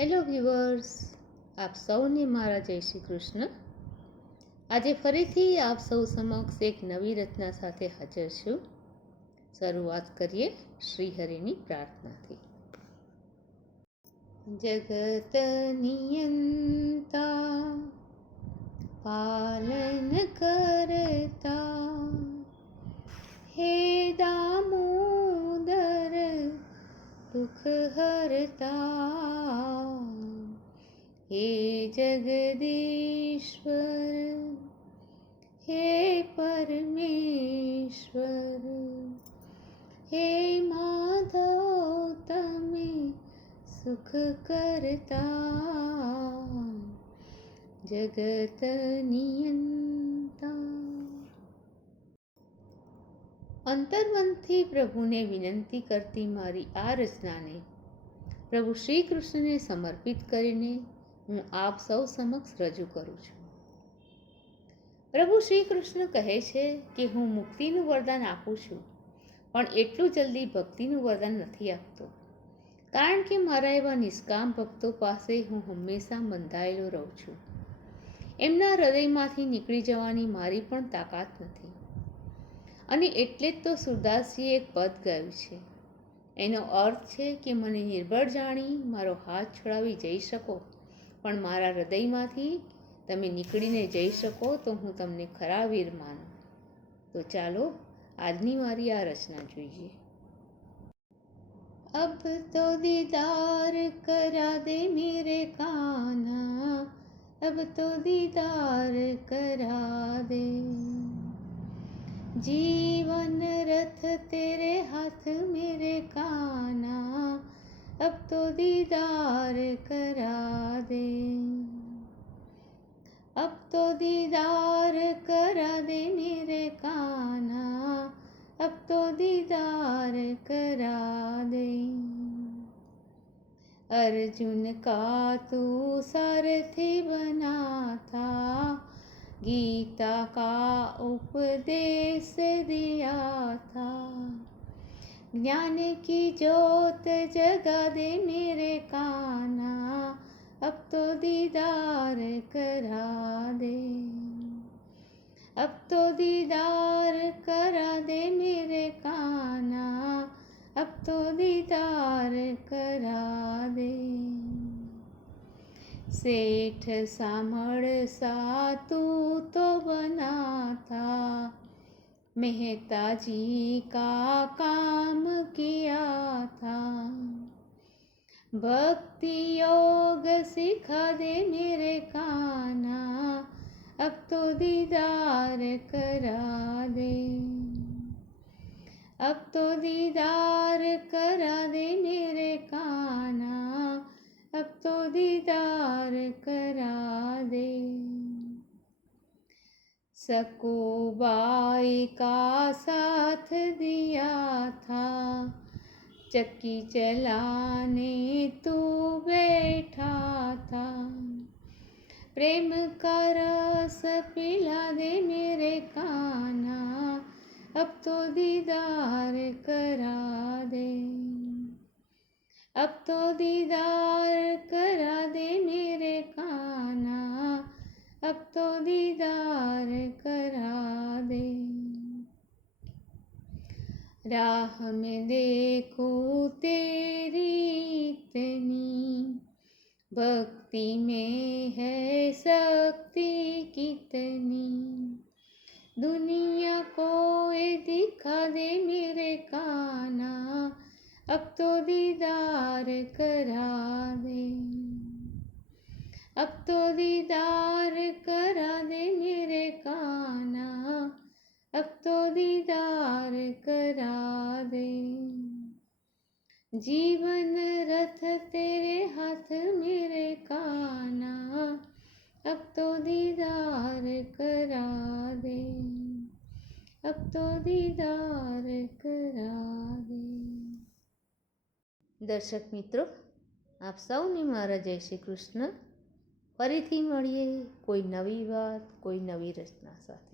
Hello viewers આપ સૌને મારા જય શ્રી કૃષ્ણ. આજે ફરીથી આપ સૌ સમક્ષ એક નવી રચના સાથે હાજર છું. શરૂઆત કરીએ શ્રીહરિની પ્રાર્થનાથી. જગત નિયંતા પાલન કરતા, હે દામોદર, દુઃખ હરતા. હે જગદીશ્વર, હે પરમેશ્વર, હે માધવ, તમે સુખ કરતા, જગત નિયંતા. અંતર્મનથી પ્રભુને વિનંતી કરતી મારી આ રચનાને પ્રભુ શ્રી કૃષ્ણને સમર્પિત કરીને હું આપ સૌ સમક્ષ રજૂ કરું છું. પ્રભુ શ્રી કૃષ્ણ કહે છે કે હું મુક્તિનું વરદાન આપું છું, પણ એટલું જલ્દી ભક્તિનું વરદાન નથી આપતો. કારણ કે મારા એવા નિષ્કામ ભક્તો પાસે હું હંમેશા બંધાયેલો રહું છું. એમના હૃદયમાંથી નીકળી જવાની મારી પણ તાકાત નથી. અને એટલે જ તો સુરદાસજીએ એક પદ ગાયું છે. એનો અર્થ છે કે મને નિર્બળ જાણી મારો હાથ છોડાવી જઈ શકો. પણ મારા હૃદયમાંથી તમે નીકળીને જઈ શકો તો હું તમને ખરા વીર માનું. તો ચાલો, આજની મારી આ રચના જોઈએ. અબ તો દીદાર કરા દે મેરે કાના, અબ તો દીદાર કરા દે. જી दीदार करा दे। अब तो दीदार करा दे मेरे काना अब तो दीदार करा दे। अर्जुन का तू सारथी बना था। गीता का उपदेश दिया था। ज्ञान की जोत जगा दे मेरे काना, अब तो दीदार करा दे। अब तो दीदार करा दे मेरे काना, अब तो दीदार करा दे। सेठ सामड़ सा तू तो बना था मेहता जी का काम किया था। भक्ति योग सिखा दे मेरे काना अब तो दीदार करा दे। अब तो दीदार करा दे सकोबाई का साथ दिया था। चक्की चलाने तू बैठा था। प्रेम का रस पिला दे मेरे काना अब तो दीदार करा दे। अब तो दीदार करा दे मेरे काना अब तो दीदार करा दे राह में देखो तेरी इतनी। भक्ति में है शक्ति कितनी। दुनिया को ये दिखा दे मेरे काना। अब तो दीदार करा दे। अब तो दीदार करा दे मेरे काना। अब तो दीदार करा दे जीवन रथ तेरे हाथ मेरे काना अब तो दीदार करा दे अब तो दीदार करा दे દર્શક મિત્રો આપ સૌને મારા જય શ્રી કૃષ્ણ ફરીથી મળીએ કોઈ નવી વાત કોઈ નવી રચના સાથે